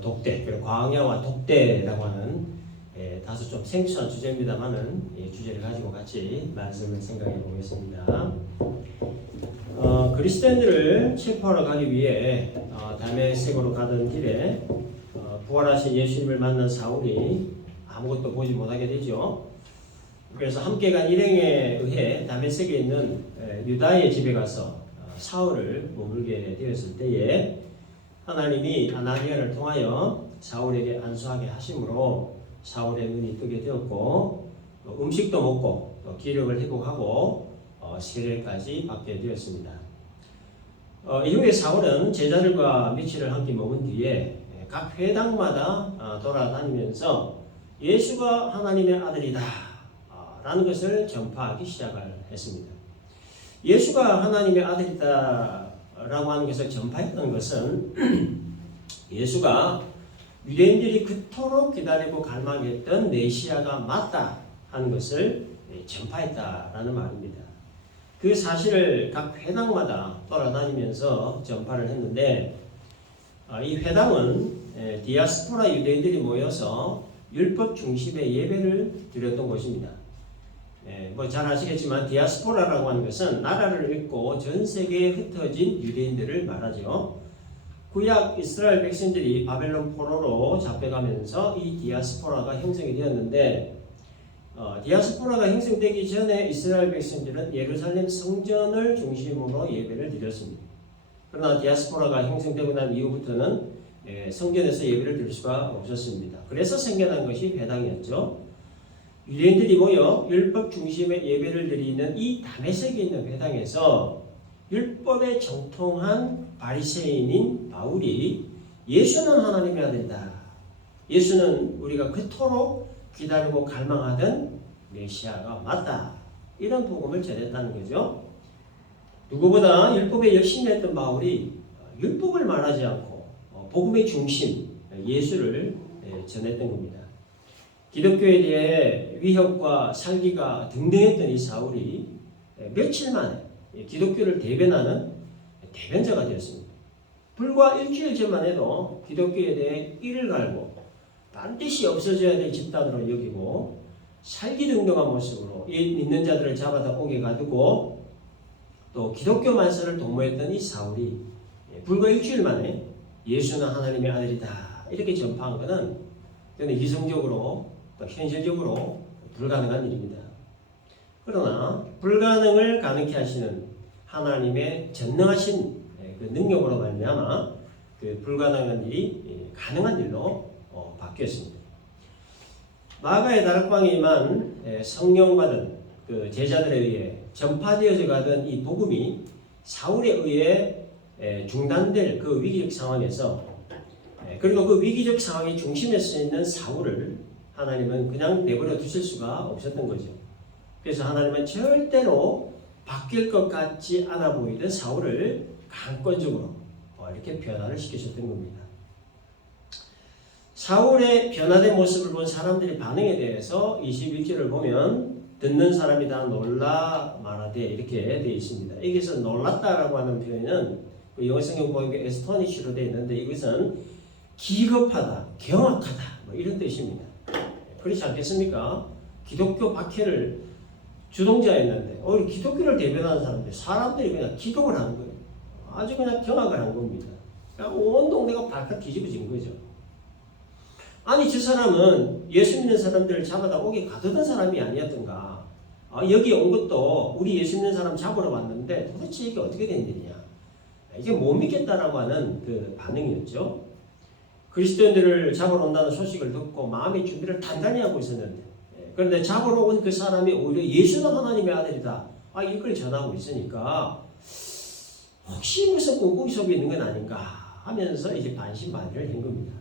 독대, 그리고 광야와 독대라고 하는 다소 좀 생소한 주제입니다만은 주제를 가지고 같이 말씀을 생각해 보겠습니다. 그리스도인들을 체포하러 가기 위해 다메섹으로 가던 길에 부활하신 예수님을 만난 사울이 아무것도 보지 못하게 되죠. 그래서 함께 간 일행에 의해 다메섹에 있는 유다의 집에 가서 사울을 머물게 되었을 때에 하나님이 아나니아를 통하여 사울에게 안수하게 하심으로 사울의 눈이 뜨게 되었고 음식도 먹고 또 기력을 회복하고 세례까지 받게 되었습니다. 이후에 사울은 제자들과 며칠을 함께 머문 뒤에 각 회당마다 돌아다니면서 예수가 하나님의 아들이다 라는 것을 전파하기 시작했습니다. 예수가 하나님의 아들이다 라고 하는 것을 전파했던 것은 예수가 유대인들이 그토록 기다리고 갈망했던 메시아가 맞다 하는 것을 전파했다라는 말입니다. 그 사실을 각 회당마다 돌아다니면서 전파를 했는데 이 회당은 디아스포라 유대인들이 모여서 율법 중심의 예배를 드렸던 곳입니다. 뭐 잘 아시겠지만 디아스포라라고 하는 것은 나라를 잃고 전 세계에 흩어진 유대인들을 말하죠. 구약 이스라엘 백성들이 바벨론 포로로 잡혀가면서 이 디아스포라가 형성이 되었는데 디아스포라가 형성되기 전에 이스라엘 백성들은 예루살렘 성전을 중심으로 예배를 드렸습니다. 그러나 디아스포라가 형성되고 난 이후부터는 성전에서 예배를 드릴 수가 없었습니다. 그래서 생겨난 것이 회당이었죠. 유대인들이 모여 율법 중심의 예배를 드리는 이 다메섹에 있는 회당에서 율법에 정통한 바리새인인 바울이 예수는 하나님의 아들이다. 예수는 우리가 그토록 기다리고 갈망하던 메시아가 맞다. 이런 복음을 전했다는 거죠. 누구보다 율법에 열심히 했던 바울이 율법을 말하지 않고 복음의 중심 예수를 전했던 겁니다. 기독교에 대해 위협과 살기가 등등했던 이 사울이 며칠 만에 기독교를 대변하는 대변자가 되었습니다. 불과 일주일 전만 해도 기독교에 대해 이를 갈고 반드시 없어져야 될 집단으로 여기고 살기등등한 모습으로 믿는 자들을 잡아다 옥에 가두고 또 기독교 만세를 도모했던 이 사울이 불과 일주일 만에 예수는 하나님의 아들이다 이렇게 전파한 것은 저는 이성적으로 또 현실적으로 불가능한 일입니다. 그러나 불가능을 가능케 하시는 하나님의 전능하신 그 능력으로 말미암아 그 불가능한 일이 가능한 일로 바뀌었습니다. 마가의 다락방에 임한 성령 받은 그 제자들에 의해 전파되어져 가던 이 복음이 사울에 의해 중단될 그 위기적 상황에서 그리고 그 위기적 상황의 중심에 서 있는 사울을 하나님은 그냥 내버려 두실 수가 없었던 거죠. 그래서 하나님은 절대로 바뀔 것 같지 않아 보이던 사울을 강권적으로 이렇게 변화를 시키셨던 겁니다. 사울의 변화된 모습을 본 사람들의 반응에 대해서 21절을 보면 듣는 사람이 다 놀라 말하되 이렇게 되어 있습니다. 여기서 놀랐다라고 하는 표현은 영어 성경 보니까 에스토니쉬로 되어 있는데 이것은 기겁하다, 경악하다 뭐 이런 뜻입니다. 그렇지 않겠습니까? 기독교 박해를 주동자였는데 기독교를 대변하는 사람들이 그냥 기겁을 하는 거예요. 아주 그냥 경악을 한 겁니다. 그러니까 온 동네가 발칵 뒤집어진 거죠. 아니 저 사람은 예수 믿는 사람들을 잡아다 옥에 가두던 사람이 아니었던가. 여기 온 것도 우리 예수 믿는 사람 잡으러 왔는데 도대체 이게 어떻게 된 일이냐. 이게 못 믿겠다라고 하는 그 반응이었죠. 그리스도인들을 잡으러 온다는 소식을 듣고 마음의 준비를 단단히 하고 있었는데 그런데 잡으러 온 그 사람이 오히려 예수는 하나님의 아들이다. 이걸 전하고 있으니까 혹시 무슨 꿍꿍이 속에 있는 건 아닌가 하면서 이제 반신반의를 한 겁니다.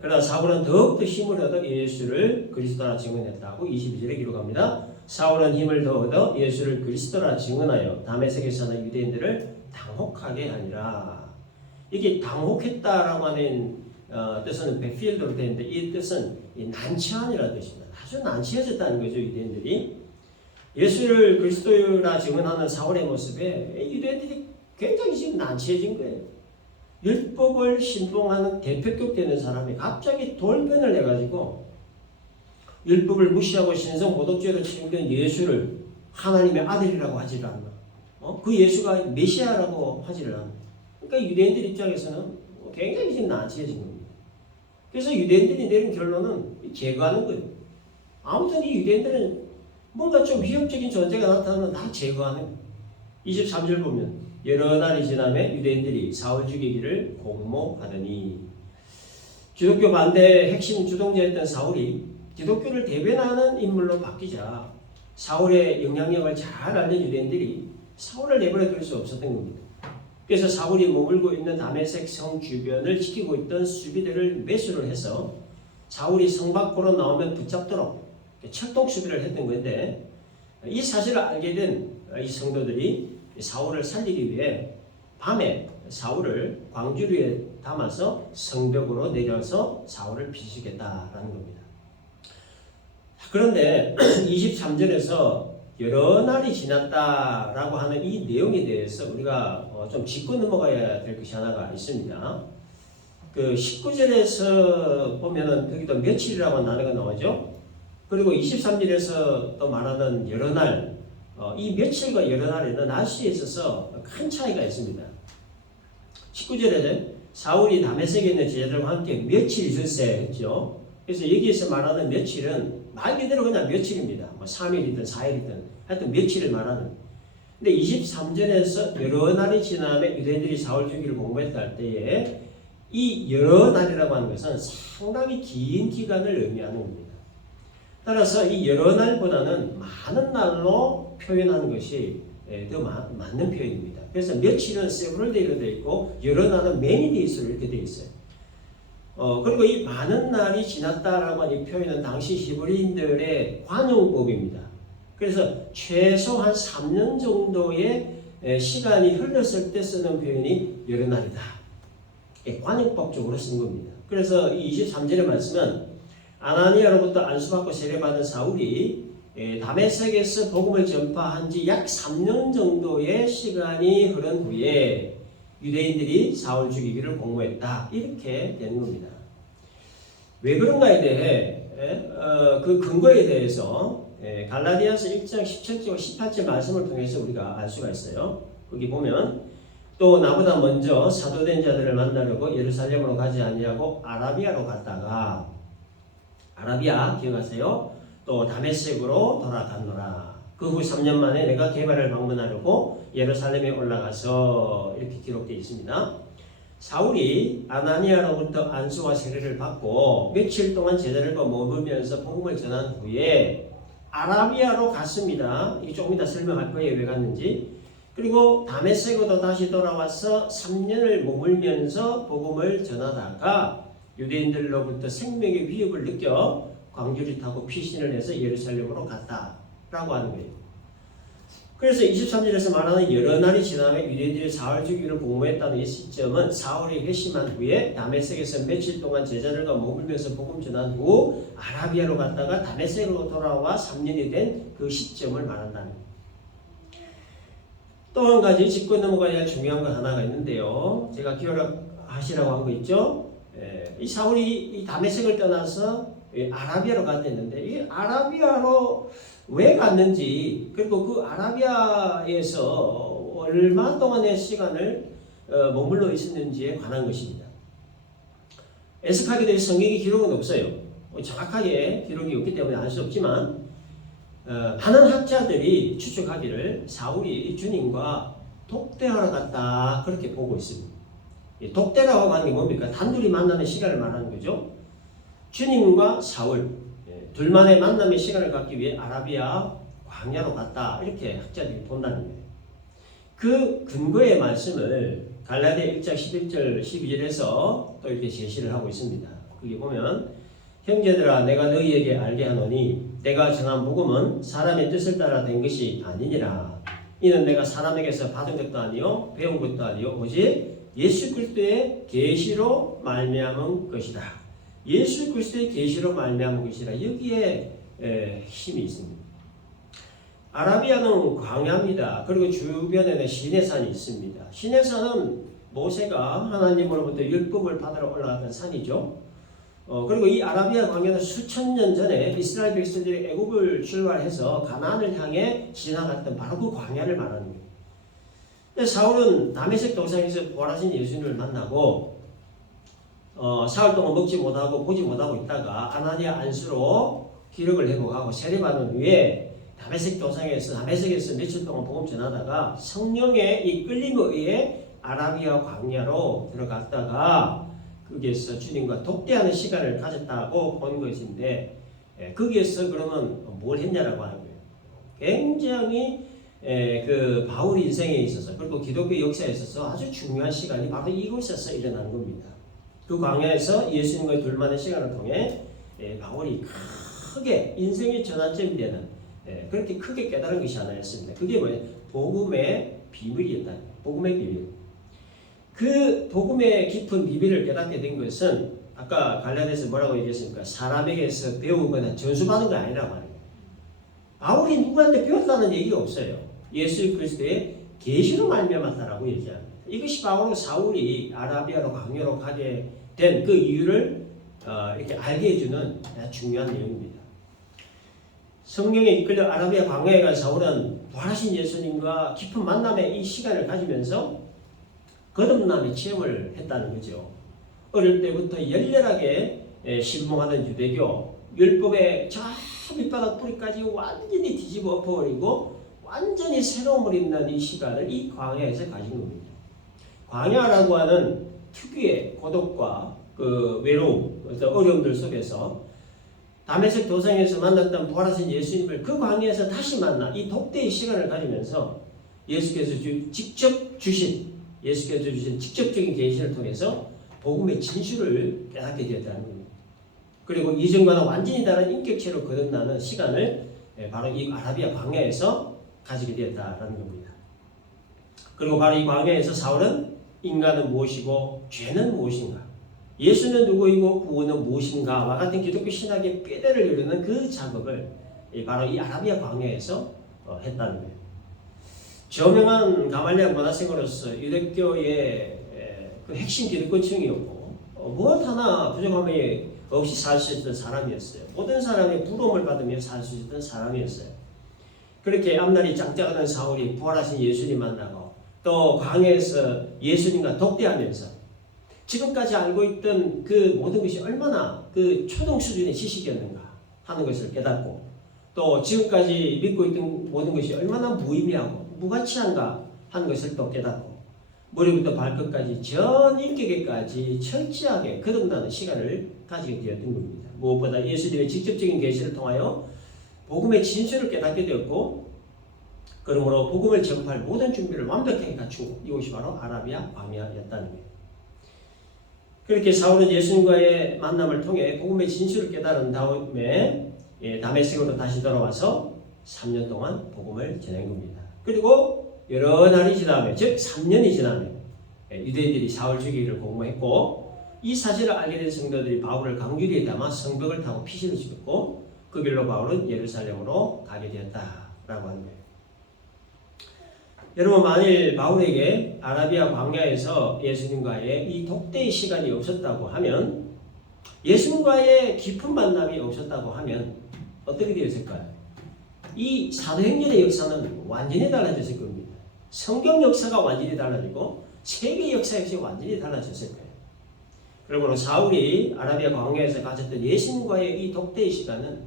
그러나 사울은 더욱더 힘을 얻어 예수를 그리스도라 증언했다고 22절에 기록합니다. 사울은 힘을 더 얻어 예수를 그리스도라 증언하여 다메섹에 사는 유대인들을 당혹하게 하니라. 이게 당혹했다라고 하는 뜻은 백필드로 되는데 이 뜻은 난처한이라는 뜻입니다. 아주 난처해졌다는 거죠. 유대인들이 예수를 그리스도라 증언하는 사울의 모습에 유대인들이 굉장히 지금 난처해진 거예요. 율법을 신봉하는 대표격 되는 사람이 갑자기 돌변을 해가지고 율법을 무시하고 신성모독죄로 치유된 예수를 하나님의 아들이라고 하지를 않나. 그 예수가 메시아라고 하지를 않나. 그러니까 유대인들 입장에서는 굉장히 지금 난처해진 겁니다. 그래서 유대인들이 내린 결론은 제거하는 거예요. 아무튼 이 유대인들은 뭔가 좀 위협적인 존재가 나타나면 다 제거하는 거예요. 23절 보면 여러 날이 지나매 유대인들이 사울 죽이기를 공모하더니 기독교 반대의 핵심 주동자였던 사울이 기독교를 대변하는 인물로 바뀌자 사울의 영향력을 잘 알던 유대인들이 사울을 내버려 둘 수 없었던 겁니다. 그래서 사울이 머물고 있는 다메섹 성 주변을 지키고 있던 수비대를 매수를 해서 사울이 성 밖으로 나오면 붙잡도록 철통 수비를 했던 건데 이 사실을 알게 된 이 성도들이 사울을 살리기 위해 밤에 사울을 광주리에 담아서 성벽으로 내려서 사울을 비추겠다라는 겁니다. 그런데 23절에서 여러 날이 지났다라고 하는 이 내용에 대해서 우리가 좀 짚고 넘어가야 될 것이 하나가 있습니다. 그 19절에서 보면은 여기도 며칠이라고 단어가 나오죠. 그리고 23절에서 또 말하는 여러 날, 이 며칠과 여러 날에는 날씨에 있어서 큰 차이가 있습니다. 19절에 사울이 다메섹에 있는 제자들과 함께 며칠 있을세 했죠. 그래서 여기에서 말하는 며칠은 말 그대로 그냥 며칠입니다. 뭐 3일이든 4일이든 하여튼 며칠을 말하는. 근데 23절에서 여러 날이 지나면 유대인들이 사울 죽이를 공부했다 할 때에 이 여러 날이라고 하는 것은 상당히 긴 기간을 의미하는 겁니다. 따라서 이 여러 날보다는 많은 날로 표현하는 것이 더 맞는 표현입니다. 그래서 며칠은 several day로 되어 있고 여러 날은 many days로 이렇게 되어 있어요. 그리고 이 많은 날이 지났다라고 하는 이 표현은 당시 히브리인들의 관용법입니다. 그래서 최소한 3년 정도의 시간이 흘렀을 때 쓰는 표현이 여러 날이다. 관용법적으로 쓴 겁니다. 그래서 이 23절의 말씀은 아나니아로부터 안수받고 세례받은 사울이 다메섹에서 복음을 전파한 지 약 3년 정도의 시간이 흐른 후에 유대인들이 사울 죽이기를 공모했다. 이렇게 되는 겁니다. 왜 그런가에 대해 그 근거에 대해서 갈라디아서 1장 17절 18절 말씀을 통해서 우리가 알 수가 있어요. 거기 보면 또 나보다 먼저 사도된 자들을 만나려고 예루살렘으로 가지 아니하고 아라비아로 갔다가 아라비아 기억하세요? 또 다메섹으로 돌아갔노라. 그 후 3년 만에 내가 게바를 방문하려고 예루살렘에 올라가서 이렇게 기록되어 있습니다. 사울이 아나니아로부터 안수와 세례를 받고 며칠 동안 제자들과 머물면서 복음을 전한 후에 아라비아로 갔습니다. 이게 조금 이따 설명할 거예요. 왜 갔는지. 그리고 다메섹으로 다시 돌아와서 3년을 머물면서 복음을 전하다가 유대인들로부터 생명의 위협을 느껴 광주리 타고 피신을 해서 예루살렘으로 갔다라고 하는 거예요. 그래서 23절에서 말하는 여러 날이 지나면 유대인들이 사울 죽이기를 공모했다는 이 시점은 사울이 회심한 후에 다메섹에서 며칠 동안 제자들과 머물면서 복음 전한 후 아라비아로 갔다가 다메섹으로 돌아와 3년이 된 그 시점을 말한다는 거예요. 또 한 가지 짚고 넘어가야 할 중요한 거 하나가 있는데요. 제가 기억하시라고 한 거 있죠. 이 사울이 이 다메섹을 떠나서 아라비아로 갔댔는데 이 아라비아로 왜 갔는지 그리고 그 아라비아에서 얼마 동안의 시간을 머물러 있었는지에 관한 것입니다. 에스카리오의 성경의 기록은 없어요. 정확하게 기록이 없기 때문에 알 수 없지만 많은 학자들이 추측하기를 사울이 주님과 독대하러 갔다 그렇게 보고 있습니다. 독대라고 하는 게 뭡니까? 단둘이 만나는 시간을 말하는 거죠. 주님과 사울 둘만의 만남의 시간을 갖기 위해 아라비아 광야로 갔다 이렇게 학자들이 본다는 거예요. 그 근거의 말씀을 갈라디아 1장 11절 12절에서 또 이렇게 제시를 하고 있습니다. 거기 보면 형제들아 내가 너희에게 알게 하노니 내가 전한 복음은 사람의 뜻을 따라 된 것이 아니니라. 이는 내가 사람에게서 받은 것도 아니요 배운 것도 아니요 오직 예수 그리스도의 계시로 말미암은 것이다. 예수 그리스도의 계시로 말미암은 것이라. 여기에 힘이 있습니다. 아라비아는 광야입니다. 그리고 주변에는 시내산이 있습니다. 시내산은 모세가 하나님으로부터 율법을 받으러 올라갔던 산이죠. 그리고 이 아라비아 광야는 수천 년 전에 이스라엘 백성들이 애굽을 출발해서 가나안을 향해 지나갔던 바로 그 광야를 말하는 거예요. 사울은 다메섹 도상에서 부활하신 예수님을 만나고 사흘 동안 먹지 못하고 보지 못하고 있다가 아나니아 안수로 기력을 회복하고 세례받은 후에 다메섹에서 며칠 동안 복음 전하다가 성령의 이 끌림에 의해 아라비아 광야로 들어갔다가 거기에서 주님과 독대하는 시간을 가졌다고 본 것인데, 거기에서 그러면 뭘 했냐라고 하는 거예요. 굉장히 그 바울 인생에 있어서 그리고 기독교 역사에 있어서 아주 중요한 시간이 바로 이곳에서 일어난 겁니다. 그 광야에서 예수님과의 둘만의 시간을 통해 바울이 크게 인생의 전환점이 되는 그렇게 크게 깨달은 것이 하나였습니다. 그게 뭐예요? 복음의 비밀이었다. 복음의 비밀. 그 복음의 깊은 비밀을 깨닫게 된 것은 아까 갈라디아서 뭐라고 얘기했습니까? 사람에게서 배우거나 전수받은 거 아니라고 하는 거예요. 바울이 누구한테 배웠다는 얘기가 없어요. 예수 그리스도의 계시로 말미암았다라고 얘기합니다. 이것이 바로 사울이 아라비아로 광야로 가게 된 그 이유를 이렇게 알게 해주는 중요한 내용입니다. 성령에 이끌려 아라비아 광야에 간 사울은 부활하신 예수님과 깊은 만남의 이 시간을 가지면서 거듭남의 체험을 했다는 거죠. 어릴 때부터 열렬하게 신봉하던 유대교, 율법의 저 밑바닥 뿌리까지 완전히 뒤집어 엎어버리고 완전히 새로움을 입는 이 시간을 이 광야에서 가진 겁니다. 광야라고 하는 특유의 고독과 그 외로움, 어려움들 속에서 다메섹 도상에서 만났던 부활하신 예수님을 그 광야에서 다시 만나 이 독대의 시간을 가지면서 예수께서 직접 주신 직접적인 계시를 통해서 복음의 진실을 깨닫게 되었다는 겁니다. 그리고 이전과는 완전히 다른 인격체로 거듭나는 시간을 바로 이 아라비아 광야에서 가지게 되었다는 겁니다. 그리고 바로 이 광야에서 사울은 인간은 무엇이고 죄는 무엇인가, 예수는 누구이고 구원은 무엇인가와 같은 기독교 신학의 뼈대를 이루는 그 작업을 바로 이 아라비아 광야에서 했다는 거예요. 저명한 가말리엘 문화생으로서 유대교의 그 핵심 기득권층이었고 무엇 하나 부족함이 없이 살 수 있던 사람이었어요. 모든 사람의 부러움을 받으며 살 수 있던 사람이었어요. 그렇게 앞날이 짱짱하던 사울이 부활하신 예수님 만나고 또 광야에서 예수님과 독대하면서 지금까지 알고 있던 그 모든 것이 얼마나 그 초등 수준의 지식이었는가 하는 것을 깨닫고 또 지금까지 믿고 있던 모든 것이 얼마나 무의미하고 무가치한가 하는 것을 또 깨닫고 머리부터 발끝까지 전 인격에까지 철저하게 거듭나는 시간을 가지게 되었던 겁니다. 무엇보다 예수님의 직접적인 계시를 통하여 복음의 진실을 깨닫게 되었고 그러므로 복음을 전파할 모든 준비를 완벽하게 갖추고 이곳이 바로 아라비아 광야였다는 거예요. 그렇게 사울은 예수님과의 만남을 통해 복음의 진실을 깨달은 다음에 다메섹으로 다시 돌아와서 3년 동안 복음을 전한 겁니다. 그리고 여러 날이 지나면 즉 3년이 지나면 유대인들이 사울 죽이기를 공모했고 이 사실을 알게 된 성도들이 바울을 강주리에 담아 성벽을 타고 피신을 시켰고 그 길로 바울은 예루살렘으로 가게 되었다라고 하는 거예요. 여러분 만일 바울에게 아라비아 광야에서 예수님과의 이 독대의 시간이 없었다고 하면 예수님과의 깊은 만남이 없었다고 하면 어떻게 되었을까요? 이 사도행전의 역사는 완전히 달라졌을 겁니다. 성경 역사가 완전히 달라지고 세계 역사 역시 완전히 달라졌을 거예요. 그러므로 사울이 아라비아 광야에서 가졌던 예수님과의 이 독대의 시간은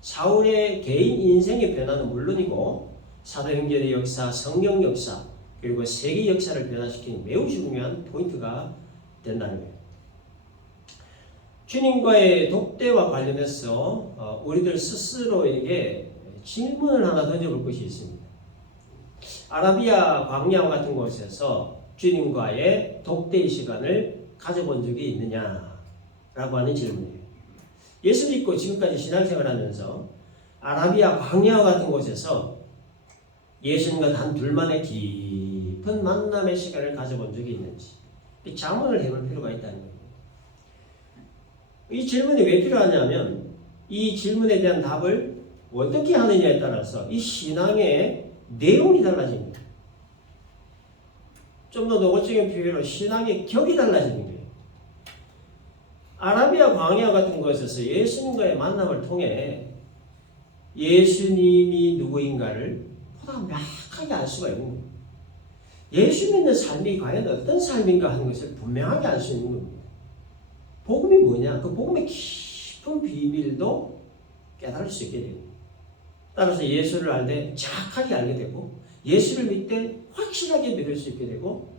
사울의 개인 인생의 변화는 물론이고 사도행전의 역사, 성경 역사, 그리고 세계 역사를 변화시키는 매우 중요한 포인트가 된다는 거예요. 주님과의 독대와 관련해서 우리들 스스로에게 질문을 하나 던져볼 것이 있습니다. 아라비아 광야와 같은 곳에서 주님과의 독대의 시간을 가져본 적이 있느냐라고 하는 질문이에요. 예수 믿고 지금까지 신앙생활하면서 아라비아 광야와 같은 곳에서 예수님과 단 둘만의 깊은 만남의 시간을 가져본 적이 있는지 자문을 해볼 필요가 있다는 거예요. 이 질문이 왜 필요하냐면 이 질문에 대한 답을 어떻게 하느냐에 따라서 이 신앙의 내용이 달라집니다. 좀 더 노골적인 표현으로 신앙의 격이 달라지는 거예요. 아라비아 광야 같은 곳에서 예수님과의 만남을 통해 예수님이 누구인가를 보다 명확하게 알 수가 있는 겁니다. 예수 믿는 삶이 과연 어떤 삶인가 하는 것을 분명하게 알 수 있는 겁니다. 복음이 뭐냐? 그 복음의 깊은 비밀도 깨달을 수 있게 됩니다. 따라서 예수를 알 때 정확하게 알게 되고 예수를 믿을 때 확실하게 믿을 수 있게 되고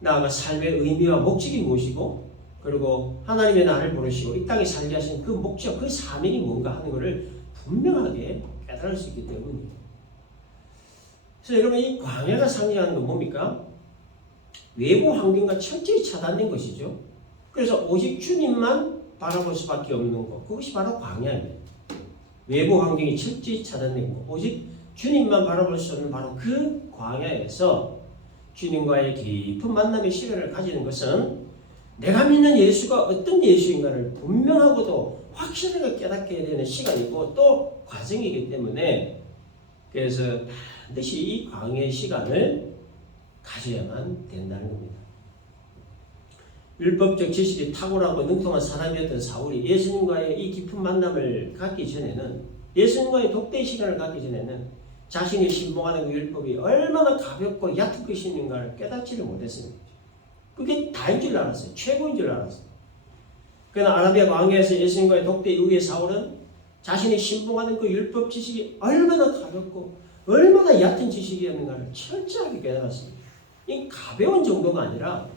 나아가 삶의 의미와 목적이 무엇이고 그리고 하나님의 나를 부르시고 이 땅에 살게 하신 그 목적, 그 사명이 뭔가 하는 것을 분명하게 깨달을 수 있기 때문입니다. 그래서 여러분 이 광야가 상징하는 건 뭡니까? 외부 환경과 철저히 차단된 것이죠. 그래서 오직 주님만 바라볼 수밖에 없는 것, 그것이 바로 광야입니다. 외부 환경이 철저히 차단된 것, 오직 주님만 바라볼 수 없는 바로 그 광야에서 주님과의 깊은 만남의 시간을 가지는 것은 내가 믿는 예수가 어떤 예수인가를 분명하고도 확실하게 깨닫게 되는 시간이고 또 과정이기 때문에 그래서 반드시 이 광야의 시간을 가져야만 된다는 겁니다. 율법적 지식이 탁월하고 능통한 사람이었던 사울이 예수님과의 이 깊은 만남을 갖기 전에는 예수님과의 독대의 시간을 갖기 전에는 자신이 신봉하는 그 율법이 얼마나 가볍고 얕은 것인가를 깨닫지를 못했습니다. 그게 다인 줄 알았어요. 최고인 줄 알았어요. 그러나 아라비아 광야에서 예수님과의 독대 이후에 사울은 자신이 신봉하는 그 율법 지식이 얼마나 가볍고 얼마나 얕은 지식이었는가를 철저하게 깨달았습니다. 이 가벼운 정도가 아니라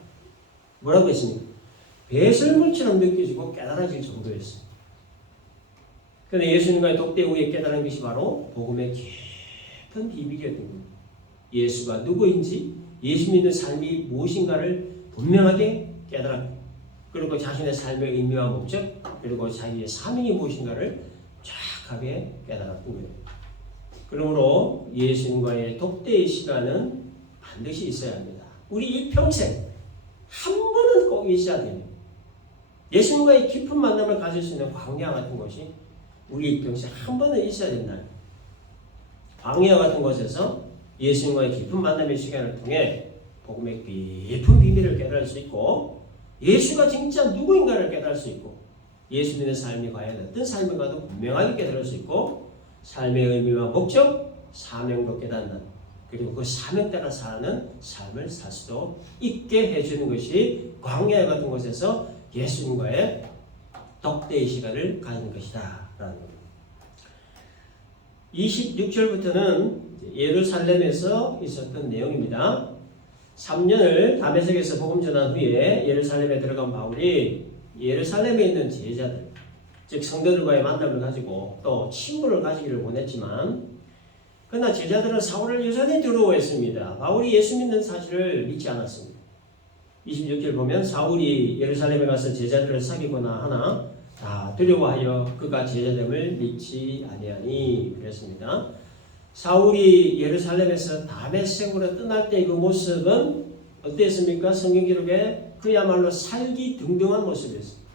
뭐라고 했습니까? 배설물처럼 느껴지고 깨달아질 정도였습니다. 그런데 예수님과의 독대 후에 깨달은 것이 바로 복음의 깊은 비밀이었던 겁니다. 예수가 누구인지 예수 믿는 삶이 무엇인가를 분명하게 깨달았고 그리고 자신의 삶의 의미와 목적 그리고 자기의 사명이 무엇인가를 정확하게 깨달았던 거예요. 그러므로 예수님과의 독대의 시간은 반드시 있어야 합니다. 우리 일평생 한 번은 꼭 있어야 돼요. 예수님과의 깊은 만남을 가질 수 있는 광야 같은 곳이 우리 일평생 한 번은 있어야 된다. 광야 같은 곳에서 예수님과의 깊은 만남의 시간을 통해 복음의 깊은 비밀을 깨달을 수 있고 예수가 진짜 누구인가를 깨달을 수 있고 예수 믿는 삶이 과연 어떤 삶인가도 분명하게 깨달을 수 있고 삶의 의미와 목적, 사명도 깨닫는 그리고 그 사명 따라 사는 삶을 살 수도 있게 해주는 것이 광야 같은 곳에서 예수님과의 독대의 시간을 가지는 것이다 라는 겁니다. 26절부터는 예루살렘에서 있었던 내용입니다. 3년을 다메섹에서 복음 전한 후에 예루살렘에 들어간 바울이 예루살렘에 있는 제자들, 즉 성도들과의 만남을 가지고 또 친구를 가지기를 원했지만 그러나 제자들은 사울을 여전히 두려워했습니다. 바울이 예수 믿는 사실을 믿지 않았습니다. 26절 보면 사울이 예루살렘에 가서 제자들을 사귀거나 하나 다 두려워하여 그가 제자됨을 믿지 아니하니 그랬습니다. 사울이 예루살렘에서 다메섹으로 떠날 때 그 모습은 어땠습니까? 성경 기록에 그야말로 살기등등한 모습이었습니다.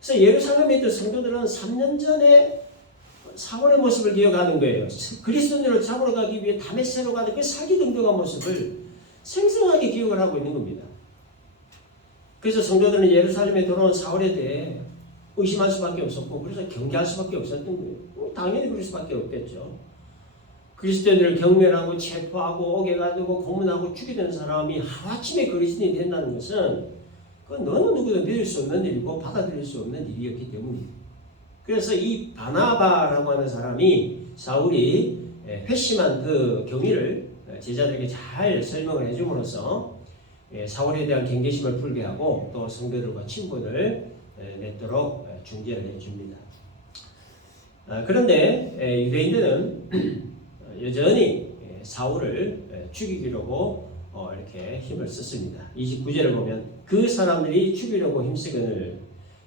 그래서 예루살렘에 있던 성도들은 3년 전에 사울의 모습을 기억하는 거예요. 그리스도인으로 잡으러 가기 위해 다메섹으로 가는 그 살기등등한 모습을 생생하게 기억을 하고 있는 겁니다. 그래서 성도들은 예루살렘에 돌아온 사울에 대해 의심할 수밖에 없었고 그래서 경계할 수밖에 없었던 거예요. 당연히 그럴 수밖에 없겠죠. 그리스도인들을 경멸하고 체포하고 옥에 가두고 고문하고 죽이던 사람이 하루아침에 그리스도인이 된다는 것은 그건 너는 누구도 믿을 수 없는 일이고 받아들일 수 없는 일이었기 때문이에요. 그래서 이 바나바라고 하는 사람이 사울이 회심한 그 경위를 제자들에게 잘 설명을 해줌으로써 사울에 대한 경계심을 풀게 하고 또 성도들과 친분을 맺도록 중재를 해줍니다. 그런데 유대인들은 여전히 사울을 죽이기로 이렇게 힘을 썼습니다. 29절을 보면 그 사람들이 죽이려고 힘쓰거늘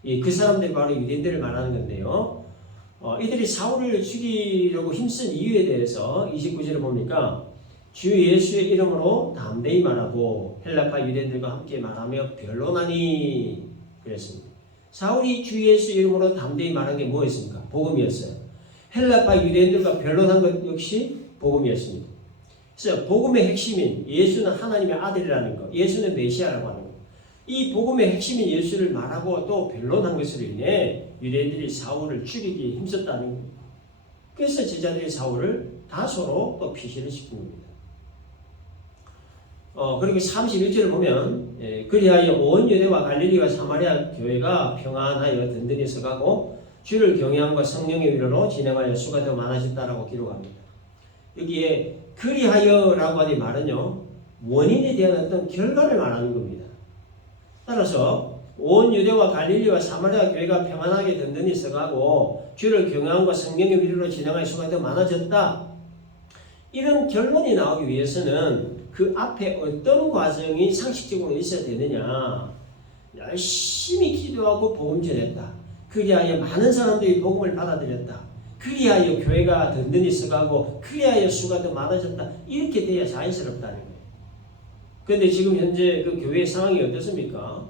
그 사람들이 바로 유대인들을 말하는 건데요. 이들이 사울을 죽이려고 힘쓴 이유에 대해서 29절을 보니까 주 예수의 이름으로 담대히 말하고 헬라파 유대인들과 함께 말하며 변론하니 그랬습니다. 사울이 주 예수 이름으로 담대히 말한 게 뭐였습니까? 복음이었어요. 헬라파 유대인들과 변론한 것 역시 복음이었습니다. 그래서 복음의 핵심인 예수는 하나님의 아들이라는 것, 예수는 메시아라고 하는 것. 이 복음의 핵심인 예수를 말하고 또 변론한 것으로 인해 유대인들이 사울을 죽이기 힘썼다는 겁니다. 그래서 제자들이 사울을 다소로 또 피신을 시킨 겁니다. 그리고 31절을 보면 그리하여 온 유대와 갈릴리와 사마리아 교회가 평안하여 든든히 서가고 주를 경외함과 성령의 위로로 진행하여 수가 더 많아졌다라고 기록합니다. 여기에 그리하여라고 하는 말은요, 원인에 대한 어떤 결과를 말하는 겁니다. 따라서 온 유대와 갈릴리와 사마리아 교회가 평안하게 든든히 서가고 주를 경외함과 성령의 위로로 진행하여 수가 더 많아졌다. 이런 결론이 나오기 위해서는 그 앞에 어떤 과정이 상식적으로 있어야 되느냐. 열심히 기도하고 복음 전했다. 그리하여 많은 사람들이 복음을 받아들였다. 그리하여 교회가 든든히 서가고 그리하여 수가 더 많아졌다. 이렇게 돼야 자연스럽다는 거예요. 그런데 지금 현재 그 교회의 상황이 어떻습니까?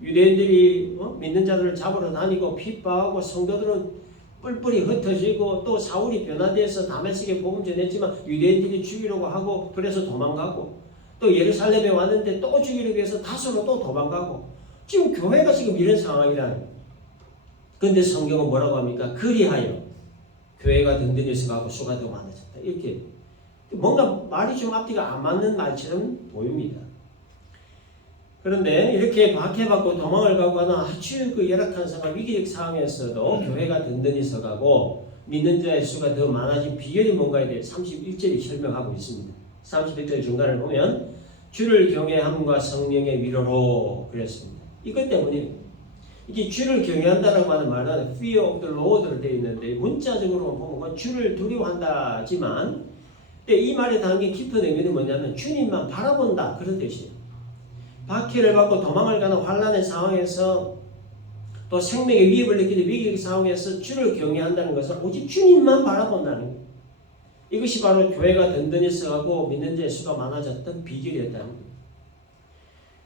유대인들이 믿는 자들을 잡으러 다니고 핍박하고 성도들은 뿔뿔이 흩어지고 또 사울이 변화되어서 다메섹에 복음 전했지만 유대인들이 죽이려고 하고 그래서 도망가고 또 예루살렘에 왔는데 또 죽이려고 해서 다소로 또 도망가고 지금 교회가 지금 이런 상황이라는 거예요. 그런데 성경은 뭐라고 합니까? 그리하여 교회가 든든히 서가고 수가 더 많아졌다. 이렇게 뭔가 말이 좀 앞뒤가 안 맞는 말처럼 보입니다. 그런데 이렇게 박해받고 도망을 가고 하는 아주 그 열악한 상황, 위기적 상황에서도 교회가 든든히 서가고 믿는 자의 수가 더 많아진 비결이 뭔가에 대해 31절이 설명하고 있습니다. 31절 중간을 보면 주를 경외함과 성령의 위로로 그랬습니다. 이것 때문에 이게 주를 경외한다라고 하는 말은 fear of the Lord로 되어 있는데 문자적으로 보면 주를 두려워한다지만 이 말에 담긴 깊은 의미는 뭐냐면 주님만 바라본다 그런 뜻이에요. 박해를 받고 도망을 가는 환난의 상황에서 또 생명의 위협을 느끼는 위기의 상황에서 주를 경외한다는 것은 오직 주님만 바라본다는 거예요. 이것이 바로 교회가 든든히 서가고 믿는 자의 수가 많아졌던 비결이었다는 거예요.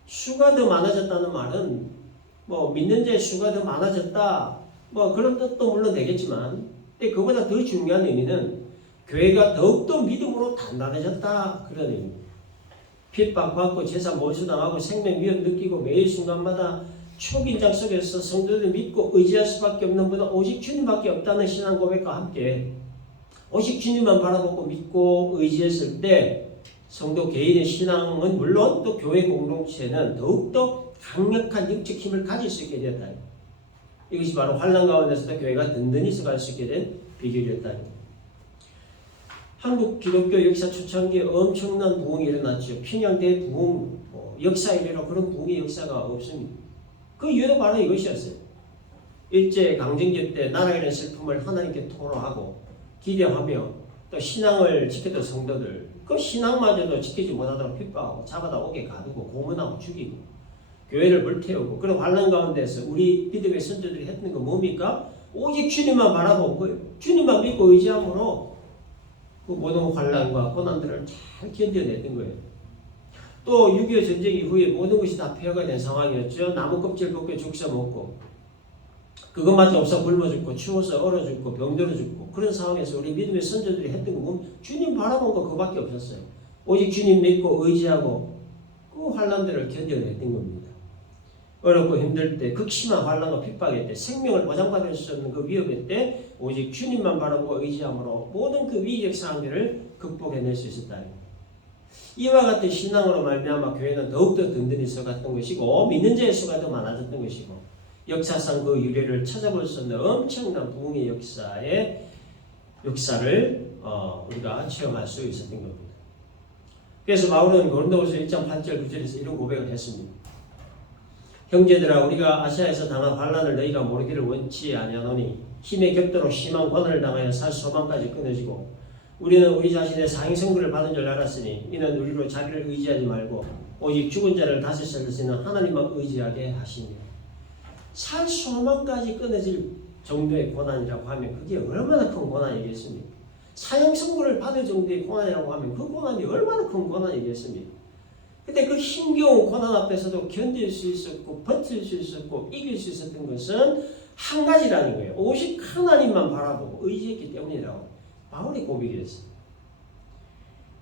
수가 더 많아졌다는 말은 믿는 자의 수가 더 많아졌다 그런 뜻도 물론 되겠지만 근데 그보다 더 중요한 의미는 교회가 더욱더 믿음으로 단단해졌다 그런 의미입니다. 핍박받고 제사 몰수당하고 생명 위협 느끼고 매일 순간마다 초긴장 속에서 성도들을 믿고 의지할 수밖에 없는 분은 오직 주님밖에 없다는 신앙 고백과 함께 오직 주님만 바라보고 믿고 의지했을 때 성도 개인의 신앙은 물론 또 교회 공동체는 더욱더 강력한 영적 힘을 가질 수 있게 되었다. 이것이 바로 환난 가운데서도 교회가 든든히 서갈 수 있게 된 비결이었다. 한국 기독교 역사 초창기에 엄청난 부흥이 일어났죠. 평양 대부흥 역사 이래로 그런 부흥의 역사가 없습니다. 그 이유도 바로 이것이었어요. 일제 강점기 때 나라에 대한 슬픔을 하나님께 토로하고 기대하며 또 신앙을 지켰던 성도들 그 신앙마저도 지키지 못하도록 핍박하고 잡아다 옥에 가두고 고문하고 죽이고 교회를 불태우고 그런 환난 가운데서 우리 믿음의 선조들이 했던 거 뭡니까? 오직 주님만 바라본 거예요. 주님만 믿고 의지함으로 그 모든 환난과 고난들을 잘 견뎌냈던 거예요. 또 6.25 전쟁 이후에 모든 것이 다 폐허가 된 상황이었죠. 나무 껍질 벗겨 죽서 먹고 그것마저 없어 굶어 죽고 추워서 얼어 죽고 병들어 죽고 그런 상황에서 우리 믿음의 선조들이 했던 거 보면 주님 바라본 거 그거밖에 없었어요. 오직 주님 믿고 의지하고 그 환난들을 견뎌냈던 겁니다. 어렵고 힘들 때 극심한 환난과 핍박일 때 생명을 보장받을 수 없는 그 위협일 때 오직 주님만 바라보고 의지함으로 모든 그 위기적 상황들을 극복해낼 수 있었다. 이와 같은 신앙으로 말미암아 교회는 더욱더 든든히 서갔던 것이고 믿는 자의 수가 더 많아졌던 것이고 역사상 그 유래를 찾아볼 수 없는 엄청난 부흥의 역사를 우리가 체험할 수 있었던 겁니다. 그래서 바울은 고린도후서 1장 8절 9절에서 이런 고백을 했습니다. 형제들아 우리가 아시아에서 당한 반란을 너희가 모르기를 원치 아니하노니 힘의 격도로 심한 고난을 당하여 살 소망까지 끊어지고 우리는 우리 자신의 사형선고를 받은 줄 알았으니 이는 우리로 자기를 의지하지 말고 오직 죽은 자를 다시 살릴 수 있는 하나님만 의지하게 하시니 살 소망까지 끊어질 정도의 고난이라고 하면 그게 얼마나 큰 고난이겠습니까? 사형선고를 받을 정도의 고난이라고 하면 그 고난이 얼마나 큰 고난이겠습니까? 근데 그 힘겨운 고난 앞에서도 견딜 수 있었고 버틸 수 있었고 이길 수 있었던 것은 한 가지라는 거예요. 오직 하나님만 바라보고 의지했기 때문이라고 바울이 고백했어요.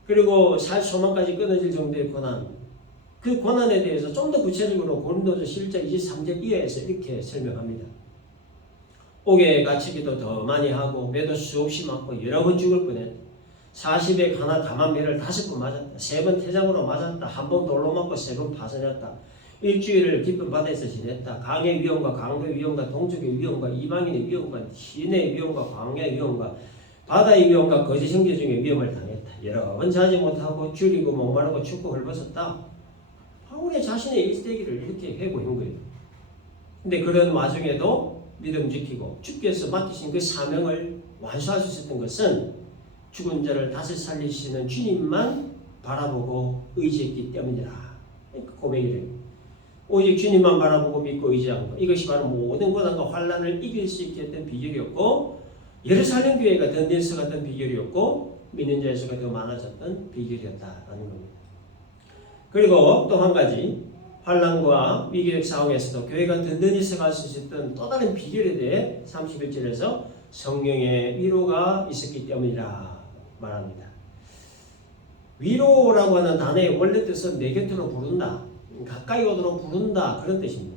그리고 살 소망까지 끊어질 정도의 고난, 그 고난에 대해서 좀 더 구체적으로 고린도서 11장 23절 이하에서 이렇게 설명합니다. 옥에 갇히기도 더 많이 하고 매도 수없이 맞고 여러 번 죽을 뻔했다. 40에 가나 감한 매를 5번 맞았다. 3번 태장으로 맞았다. 1번 돌로 맞고 3번 파선했다. 일주일을 깊은 바다에서 지냈다. 강의 위험과 강도의 위험과 동족의 위험과 이방인의 위험과 시내의 위험과 광야의 위험과 바다의 위험과 거짓 형제 중에 위험을 당했다. 여러 번 자지 못하고 줄이고 목마르고 춥고 헐벗었다. 바울의 자신의 일대기를 이렇게 회고한 거예요. 근데 그런 와중에도 믿음 지키고 주께서 맡기신 그 사명을 완수할 수 있었던 것은 죽은 자를 다시 살리시는 주님만 바라보고 의지했기 때문이라. 고백이 됩니다. 오직 주님만 바라보고 믿고 의지한 것. 이것이 바로 모든 고난과 환난을 이길 수 있게 했던 비결이었고, 예루살렘 교회가 든든히 서갔던 비결이었고, 믿는 자의 수가 더 많아졌던 비결이었다라는 겁니다. 그리고 또 한 가지, 환난과 위기적 상황에서도 교회가 든든히 서갈 수 있었던 또 다른 비결에 대해 31절에서 성령의 위로가 있었기 때문이라 말합니다. 위로라고 하는 단어의 원래 뜻은 내 곁으로 부른다, 가까이 오도록 부른다, 그런 뜻입니다.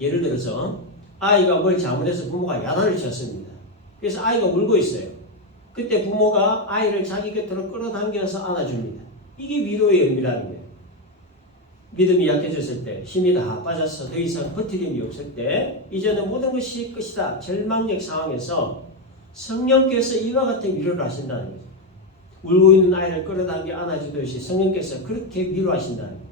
예를 들어서 아이가 뭘 잘못해서 부모가 야단을 쳤습니다. 그래서 아이가 울고 있어요. 그때 부모가 아이를 자기 곁으로 끌어당겨서 안아줍니다. 이게 위로의 의미라는 거예요. 믿음이 약해졌을 때, 힘이 다 빠져서 더 이상 버틸 힘이 없을 때, 이제는 모든 것이 끝이다, 절망적 상황에서 성령께서 이와 같은 위로를 하신다는 거죠. 울고 있는 아이를 끌어당겨 안아주듯이 성령께서 그렇게 위로하신다는 거예요.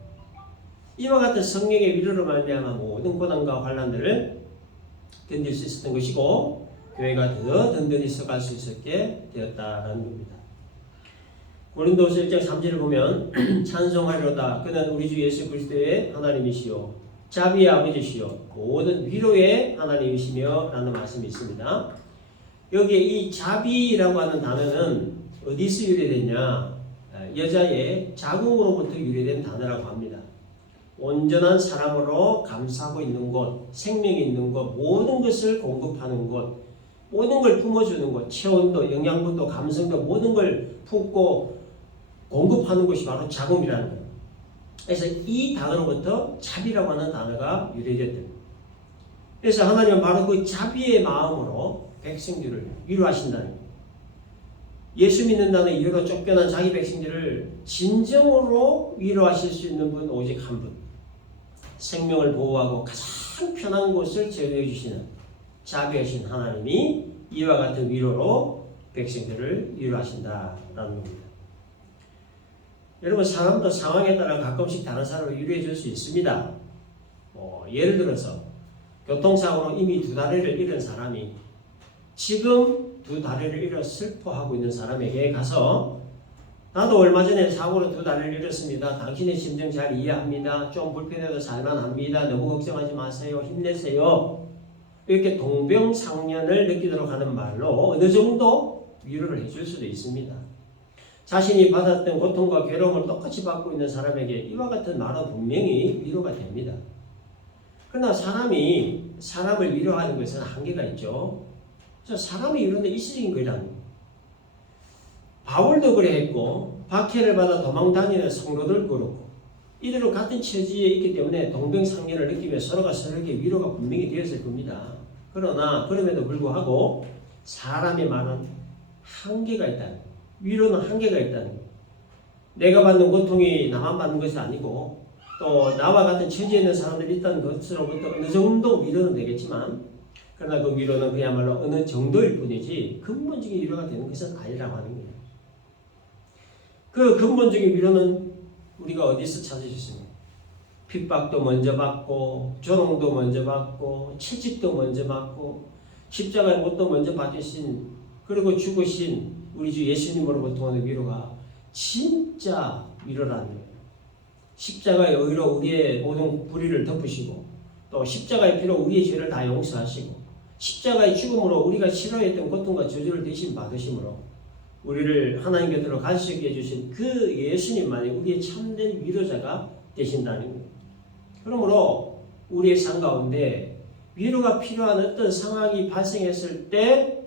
이와 같은 성령의 위로로 말미암아 모든 고난과 환난들을 견딜 수 있었던 것이고, 교회가 더 든든히 서갈 수 있었게 되었다는 겁니다. 고린도서 1장 3절을 보면 찬송하리로다. 그는 우리 주 예수 그리스도의 하나님이시요 자비의 아버지시요 모든 위로의 하나님이시며 라는 말씀이 있습니다. 여기에 이 자비라고 하는 단어는 어디서 유래됐냐? 여자의 자궁으로부터 유래된 단어라고 합니다. 온전한 사랑으로 감싸고 있는 곳, 생명이 있는 곳, 모든 것을 공급하는 곳, 모든 걸 품어주는 곳, 체온도, 영양분도, 감성도 모든 걸 품고 공급하는 것이 바로 자궁이라는 거예요. 그래서 이 단어로부터 자비라고 하는 단어가 유래됐던 거예요. 그래서 하나님은 바로 그 자비의 마음으로 백성들을 위로하신다는 거예요. 예수 믿는다는 이유로 쫓겨난 자기 백성들을 진정으로 위로하실 수 있는 분 오직 한 분. 생명을 보호하고 가장 편한 곳을 제공해 주시는 자비하신 하나님이 이와 같은 위로로 백성들을 위로하신다라는 겁니다. 여러분, 사람도 상황에 따라 가끔씩 다른 사람을 위로해 줄 수 있습니다. 예를 들어서 교통사고로 이미 2다리를 잃은 사람이 지금 2다리를 잃어 슬퍼하고 있는 사람에게 가서 나도 얼마 전에 사고로 2다리를 잃었습니다. 당신의 심정 잘 이해합니다. 좀 불편해도 살만합니다. 너무 걱정하지 마세요. 힘내세요. 이렇게 동병상련을 느끼도록 하는 말로 어느 정도 위로를 해줄 수도 있습니다. 자신이 받았던 고통과 괴로움을 똑같이 받고 있는 사람에게 이와 같은 말은 분명히 위로가 됩니다. 그러나 사람이 사람을 위로하는 것은 한계가 있죠. 그래서 사람이 위로는 일시적인 거라는 거예요. 바울도 그래 했고 박해를 받아 도망다니는 성도들 그렇고 이들은 같은 처지에 있기 때문에 동병상련을 느끼며 서로가 서로에게 위로가 분명히 되었을 겁니다. 그러나 그럼에도 불구하고 사람의 말은 한계가 있다는 거예요. 위로는 한계가 있다는 거예요. 내가 받는 고통이 나만 받는 것이 아니고 또 나와 같은 처지에 있는 사람들이 있다는 것으로부터 어느 정도 위로는 되겠지만 그러나 그 위로는 그야말로 어느 정도일 뿐이지 근본적인 위로가 되는 것은 아니라고 하는 거예요. 그 근본적인 위로는 우리가 어디서 찾을 수 있습니까? 핍박도 먼저 받고 조롱도 먼저 받고 채찍도 먼저 받고 십자가의 못도 먼저 받으신 그리고 죽으신 우리 주 예수님으로부터 오는 위로가 진짜 위로라는 거예요. 십자가의 의로 우리의 모든 불의를 덮으시고 또 십자가의 피로 우리의 죄를 다 용서하시고 십자가의 죽음으로 우리가 싫어했던 고통과 저주를 대신 받으심으로 우리를 하나님 곁으로 갈 수 있게 해주신 그 예수님만이 우리의 참된 위로자가 되신다는 거예요. 그러므로 우리의 삶 가운데 위로가 필요한 어떤 상황이 발생했을 때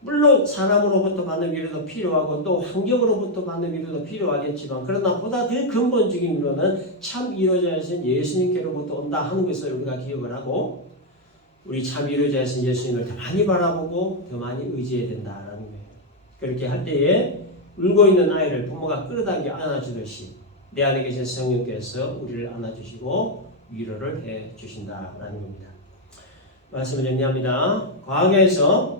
물론 사람으로부터 받는 위로도 필요하고 또 환경으로부터 받는 위로도 필요하겠지만 그러나 보다 더 근본적인 위로는 참 위로자이신 예수님께로부터 온다 하는 것을 우리가 기억을 하고 우리 참 위로자이신 예수님을 더 많이 바라보고 더 많이 의지해야 된다라는 거예요. 그렇게 할 때에 울고 있는 아이를 부모가 끌어당겨 안아주듯이 내 안에 계신 성령께서 우리를 안아주시고 위로를 해주신다라는 겁니다. 말씀을 정리합니다. 과학에서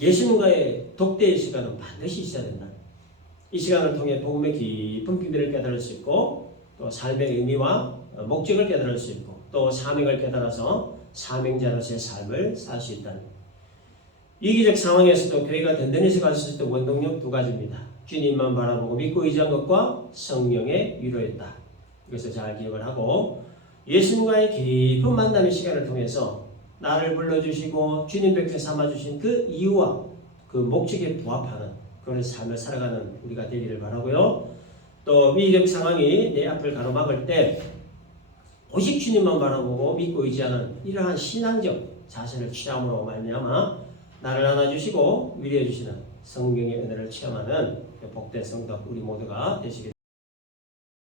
예수님과의 독대의 시간은 반드시 있어야 된다. 이 시간을 통해 복음의 깊은 비밀을 깨달을 수 있고 또 삶의 의미와 목적을 깨달을 수 있고 또 사명을 깨달아서 사명자로서의 삶을 살 수 있다는 것. 위기적 상황에서도 교회가 든든해서 갈 수 있는 원동력 두 가지입니다. 주님만 바라보고 믿고 의지한 것과 성령의 위로였다. 이것을 잘 기억을 하고 예수님과의 깊은 만남의 시간을 통해서 나를 불러주시고 주님 백성 삼아주신 그 이유와 그 목적에 부합하는 그런 삶을 살아가는 우리가 되기를 바라고요. 또 위기적 상황이 내 앞을 가로막을 때 오직 주님만 바라보고 믿고 의지하는 이러한 신앙적 자세를 취함으로 말미암아 나를 안아주시고 위로해 주시는 성령의 은혜를 체험하는 복된 성도 우리 모두가 되시길